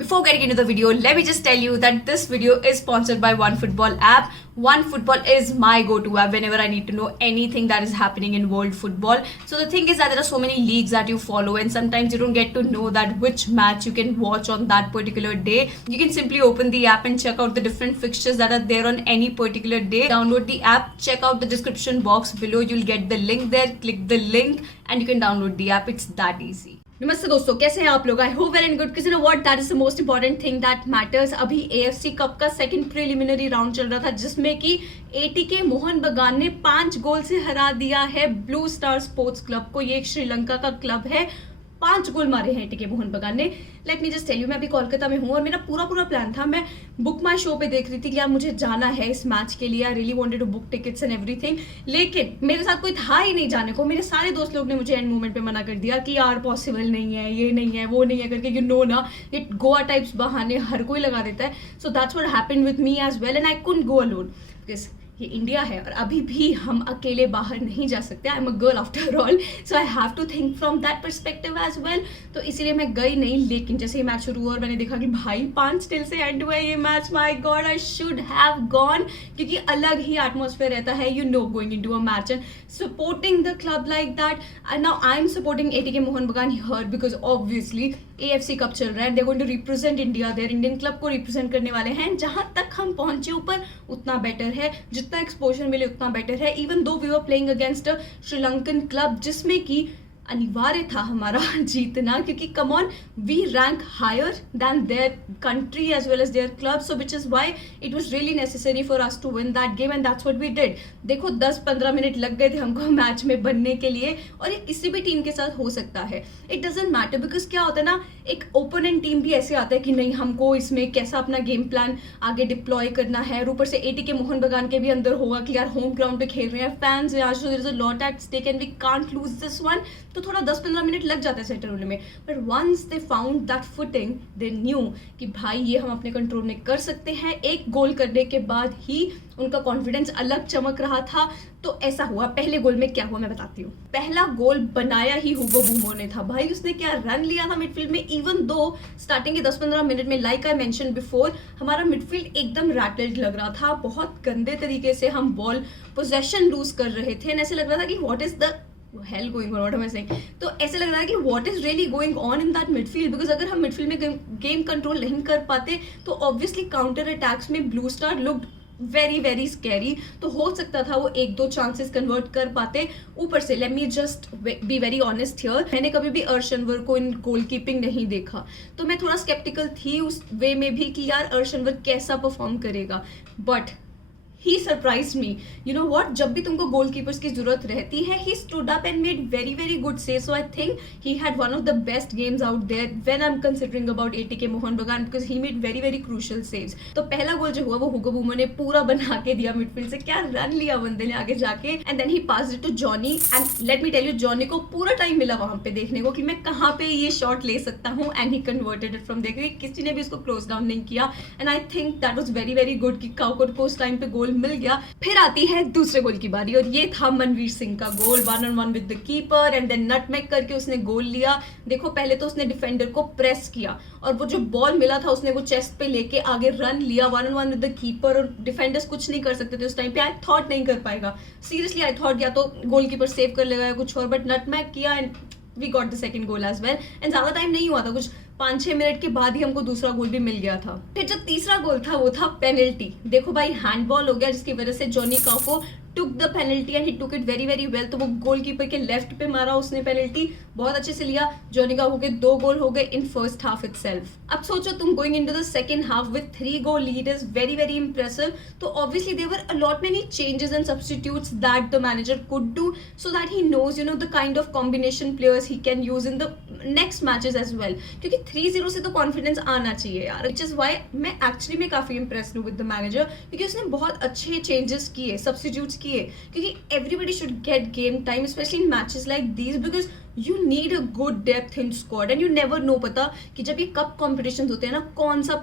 Before getting into the video, let me just tell you that this video is sponsored by OneFootball app. OneFootball is my go-to app whenever I need to know anything that is happening in world football. So the thing is that there are so many leagues that you follow, and sometimes you don't get to know that which match you can watch on that particular day. You can simply open the app and check out the different fixtures that are there on any particular day. Download the app, check out the description box below. You'll get the link there. Click the link and you can download the app. It's that easy. नमस्ते दोस्तों, कैसे हैं आप लोग? I hope very and good, because you know what, that is the most important thing that matters. अभी AFC cup का second preliminary round चल रहा था, जिसमें कि एटीके मोहन बगान ने 5 गोल से हरा दिया है ब्लू स्टार स्पोर्ट्स क्लब को. ये एक श्रीलंका का क्लब है. 5 गोल मारे हैं एटीके मोहन बगान ने. Let me just tell you, मैं अभी कोलकाता में हूँ और मेरा पूरा प्लान था, मैं बुक माई शो पे देख रही थी कि यार मुझे जाना है इस मैच के लिए. I really wanted to book tickets and everything, लेकिन मेरे साथ कोई था ही नहीं जाने को. मेरे सारे दोस्त लोग ने मुझे एंड मोमेंट पे मना कर दिया कि यार पॉसिबल नहीं है, ये नहीं है, वो नहीं है करके. यू नो ना, ये गोवा टाइप्स बहाने हर कोई लगा देता है. So that's what happened with me as well, and I couldn't go alone because ये इंडिया है और अभी भी हम अकेले बाहर नहीं जा सकते. I am a girl after all, so I have to think from that perspective as well. तो इसीलिए मैं गई नहीं. लेकिन जैसे ही मैच शुरू हुआ और मैंने देखा कि भाई 5-0 से एंड हुआ है ये match, my god, I should have gone. क्योंकि अलग ही एटमॉस्फेयर रहता है, you know, going into a match and supporting the club like that. And now I am supporting ATK Mohun Bagan here because obviously AFC cup चल रहा है. They going to represent India there. Indian club को represent करने वाले हैं. जहां तक हम पहुंचे ऊपर उतना बेटर है, जितना एक्सपोजर मिले उतना बेटर है. Even though we were playing against a Sri Lankan club जिसमें कि अनिवार्य था हमारा जीतना, क्योंकि come on, we rank higher than their country as well as their club. So which is why it was really necessary for us to win that game, and that's what we did. देखो 10-15 minute लग गए थे हमको match में बनने के लिए, और ये किसी भी टीम के साथ हो सकता है. इट डजेंट मैटर बिकॉज क्या होता है ना, एक ओपोनेंट टीम भी ऐसे आता है कि नहीं, हमको इसमें कैसा अपना गेम प्लान आगे डिप्लॉय करना है. और ऊपर से एटीके मोहन बगान के भी अंदर होगा कि यार होम ग्राउंड पे खेल रहे हैं, फैंस हैं, so there is a lot at stake and we can't lose this one. तो थोड़ा 10-15 मिनट लग जाते हैं सेटल होने में. But once they found that footing, they knew कि भाई ये हम अपने कंट्रोल में कर सकते हैं. एक गोल करने के बाद ही उनका कॉन्फिडेंस अलग चमक रहा था. तो ऐसा हुआ. पहले गोल में क्या हुआ मैं बताती हूँ. पहला गोल बनाया ही हुगो बूमो ने था. भाई उसने क्या रन लिया था मिडफील्ड में. इवन दो स्टार्टिंग के 10-15 मिनट में, लाइक आई मेंशन बिफोर, हमारा मिडफील्ड एकदम रैटल्ड लग रहा था. बहुत गंदे तरीके से हम बॉल पोजेशन लूज कर रहे थे. ऐसे लग रहा था कि what is the hell going on, what am I saying? तो ऐसे लग रहा है कि what is really going on in that midfield, because अगर हम मिडफील्ड में गेम कंट्रोल नहीं कर पाते तो ऑब्वियसली काउंटर अटैक्स में blue star looked very scary. तो हो सकता था वो 1-2 चांसेस कन्वर्ट कर पाते. ऊपर से late me just be very honest here, मैंने कभी भी अर्शनवर को इन गोल कीपिंग नहीं देखा, तो मैं थोड़ा स्केप्टिकल थी उस वे में भी कि यार अर्शनवर कैसा परफॉर्म करेगा. But he surprised me. You know what, जब भी तुमको गोलकीपर्स की जरूरत रहती है, he stood up and made very good saves. So I think he had one of the best games out there when I'm considering about ATK Mohan Bagan, because he made very crucial saves. तो पहला गोल जो हुआ वो हुगो बूमो ने पूरा बना के दिया मिडफील्ड से. क्या रन लिया बंदे ने आगे जाके, and then he passed it to Johnny, and let me tell you, Johnny को पूरा टाइम मिला वहां पे देखने को कि मैं कहाँ पे ये शॉट ले सकता हूँ, and he converted it from there. क्योंकि किसी ने भी उसको क्लोज डाउन नहीं किया, and I think that was very good कि काउकोट को उस टाइम पे गोल मिल गया. फिर आती है दूसरे गोल की बारी, और ये था मनवीर सिंह का goal. 1-on-1 with the keeper and then nutmeg करके उसने गोल लिया. देखो पहले तो उसने डिफेंडर को प्रेस किया, और वो जो बॉल मिला था उसने वो चेस्ट पे लेके आगे रन लिया 1-on-1 विद द कीपर. और डिफेंडर्स कुछ नहीं कर सकते थे उस टाइम पे. आई थॉट नहीं कर पाएगा, सीरियसली आई थॉट या तो गोलकीपर सेव कर लेगा या कुछ और, बट नटमेग किया and we got the second goal as well. And ज्यादा टाइम नहीं हुआ था, कुछ 5-6 मिनट के बाद ही हमको दूसरा गोल भी मिल गया था. फिर जो तीसरा गोल था वो था पेनल्टी. देखो भाई हैंडबॉल हो गया, जिसकी वजह से Johnny काफो took the penalty and he took it very well. तो वो गोलकीपर के लेफ्ट पे मारा उसने पेनल्टी, बहुत अच्छे से लिया. जॉनी काफो के 2 गोल हो गए इन फर्स्ट हाफ इटसेल्फ. अब सोचो तुम going into the second half with 3 goal lead is very impressive. तो obviously there were a lot many changes and substitutes that the manager could do so that he knows, you know, the kind of combination players he can use in the next matches as well. क्योंकि 3-0 से तो confidence आना चाहिए यार, which is why मैं actually में काफी impressed हूँ विद द मैनेजर, क्योंकि उसने बहुत अच्छे चेंजेस किए, सब्स्टिट्यूट्स किए. क्योंकि everybody should get game time, specially in matches like these, because you need a good depth in squad and you never know. पता कि जब ये कप कॉम्पिटिशन होते हैं ना, कौन सा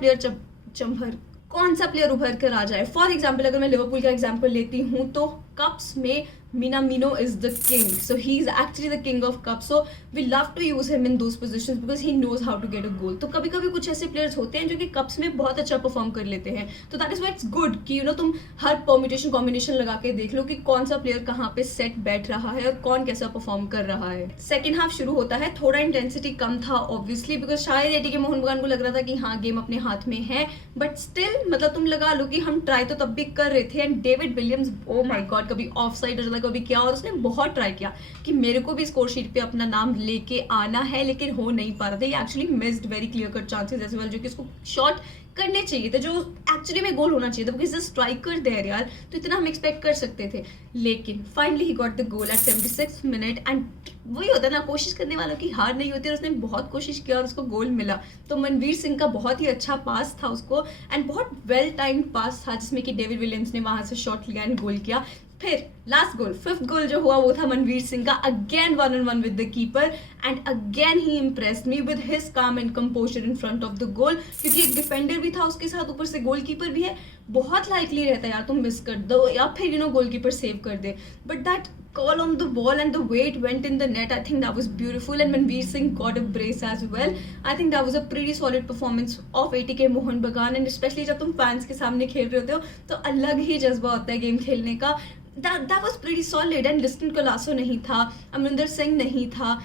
प्लेयर उभर कर आ जाए. फॉर एग्जाम्पल अगर मैं लिवरपूल का एग्जाम्पल लेती हूँ, तो कप्स में Minamino is the king. So he's actually the king of cups. So we love to use him in those positions because he knows how to get a goal. तो कभी कभी कुछ ऐसे प्लेयर्स होते हैं जो कि कप्स में बहुत अच्छा परफॉर्म कर लेते हैं. तो that is why it's good कि तुम हर परम्यूटेशन कॉम्बिनेशन लगा के देख लो कि कौन सा प्लेयर कहाँ पे सेट बैठ रहा है और कौन कैसा परफॉर्म कर रहा है. सेकेंड हाफ शुरू होता है, थोड़ा इंटेंसिटी कम था ऑब्वियसली बिकॉज शायद एटीके मोहन बगान को लग रहा था कि हाँ गेम अपने हाथ में है, बट स्टिल मतलब तुम लगा लो कि हम ट्राई तो तब भी कर रहे थे. And David Williams, oh my God, कभी ऑफ साइड हो कभी क्या, और उसने बहुत ट्राई किया कि मेरे को भी स्कोर शीट पे अपना नाम लेके आना है, लेकिन हो नहीं पा रहा था. ये actually missed very clear cut chances as well जो कि उसको शॉट करने चाहिए थे, जो एक्चुअली में गोल होना चाहिए था बिकॉज द स्ट्राइकर देयर यार, तो इतना हम एक्सपेक्ट कर सकते थे. लेकिन finally he got the goal eight 76 minute. And वही होता है ना, कोशिश करने वालों की हार नहीं होती, और उसने बहुत कोशिश किया और उसको गोल मिला. तो मनवीर सिंह का बहुत ही अच्छा पास था उसको, एंड बहुत वेल टाइम्ड पास था जिसमें कि डेविड विलियम्स ने वहां से शॉट लिया एंड गोल किया. फिर लास्ट गोल, फिफ्थ गोल जो हुआ वो था मनवीर सिंह का, again 1-on-1 with the keeper, and again he impressed me with his calm and composer in front of the goal. क्योंकि एक डिफेंडर भी था उसके साथ, ऊपर से गोलकीपर भी है. बहुत लाइकली रहता है यार तुम मिस कर दो या फिर गोलकीपर सेव कर दे, but that call on the ball and the way it went in the net, I think that was beautiful. And Manveer Singh got a brace as well. I think that was a pretty solid performance of ATK Mohan Bagan, and especially जब तुम fans के सामने खेल रहे होते हो तो अलग ही जज्बा होता है गेम खेलने का. that was pretty solid. And Liston Colaco नहीं था, अमरिंदर सिंह नहीं था,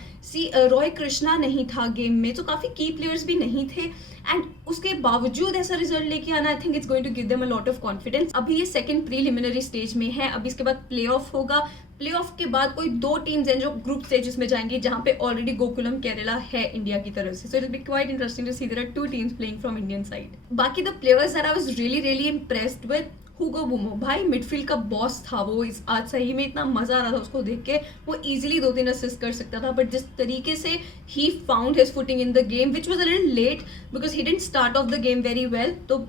रॉय कृष्णा नहीं था गेम में, तो काफ़ी की प्लेयर्स भी नहीं थे. एंड उसके बावजूद ऐसा रिजल्ट लेके आना, I think it's going to give them a lot of confidence. अभी ये सेकंड प्रीलिमिनरी स्टेज में है, अभी इसके बाद प्ले ऑफ होगा. प्ले ऑफ के बाद कोई 2 टीम्स हैं जो ग्रुप स्टेजेस में जाएंगी, जहां पे ऑलरेडी गोकुलम केरला है इंडिया की तरफ से. So it will be quite interesting to see there are 2 teams playing from Indian side. बाकी the players that I was really impressed with, Hugo Boumous भाई मिडफील्ड का बॉस था वो. आज सही में इतना मजा आ रहा था उसको देख के. वो इजीली 2-3 असिस्ट कर सकता था, बट जिस तरीके से he found his footing in the game, which was a little late because he didn't start off the game very well. तो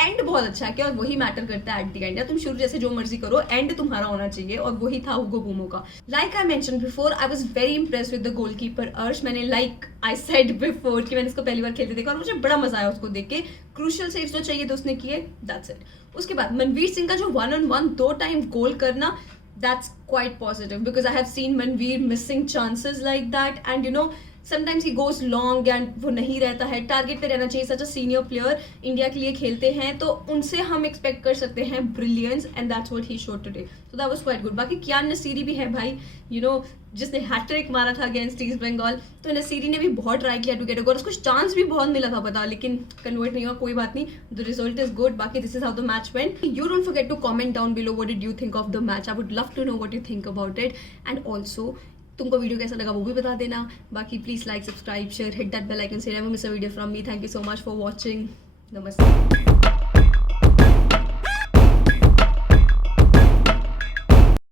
एंड बहुत अच्छा है क्या, और वही मैटर करता है एट द एंड. या तुम शुरू जैसे जो मर्जी करो, एंड तुम्हारा होना चाहिए, और वही था हुगो बुमो का. Like I mention before, I was very impressed with the goalkeeper अर्श. मैंने लाइक आई सेड बिफोर कि मैंने इसको पहली बार खेलते देखा और मुझे बड़ा मजा आया उसको देख के. क्रूशियल सेव्स जो चाहिए तो उसने किए, दैट्स इट. उसके बाद मनवीर सिंह का जो 1-on-1 2 टाइम गोल करना, that's quite positive because I have seen Manveer missing chances like that, and sometimes he goes long and वो नहीं रहता है. टारगेट पे रहना चाहिए. सच अ सीनियर प्लेयर, इंडिया के लिए खेलते हैं तो उनसे हम एक्सपेक्ट कर सकते हैं brilliance, and that's what he showed today. So that was quite good. बाकी कियान नसीरी भी है भाई, जिसने हैट्रिक मारा था अगेंस्ट ईस्ट बंगाल. तो नसीरी ने भी बहुत ट्राई किया टू गेट अ गोल, उसको चांस भी बहुत मिला था पता, लेकिन कन्वर्ट नहीं हुआ. कोई बात नहीं, द रिजल्ट इज गुड. बाकी this is how the match went. You don't forget to comment down below what did you think of the match. I would love to know what you think about it. And also तुमको video कैसा लगा वो भी बता देना. बाकी please like, subscribe, share, hit that bell icon, so never miss a video from me. Thank you so much for watching. नमस्ते.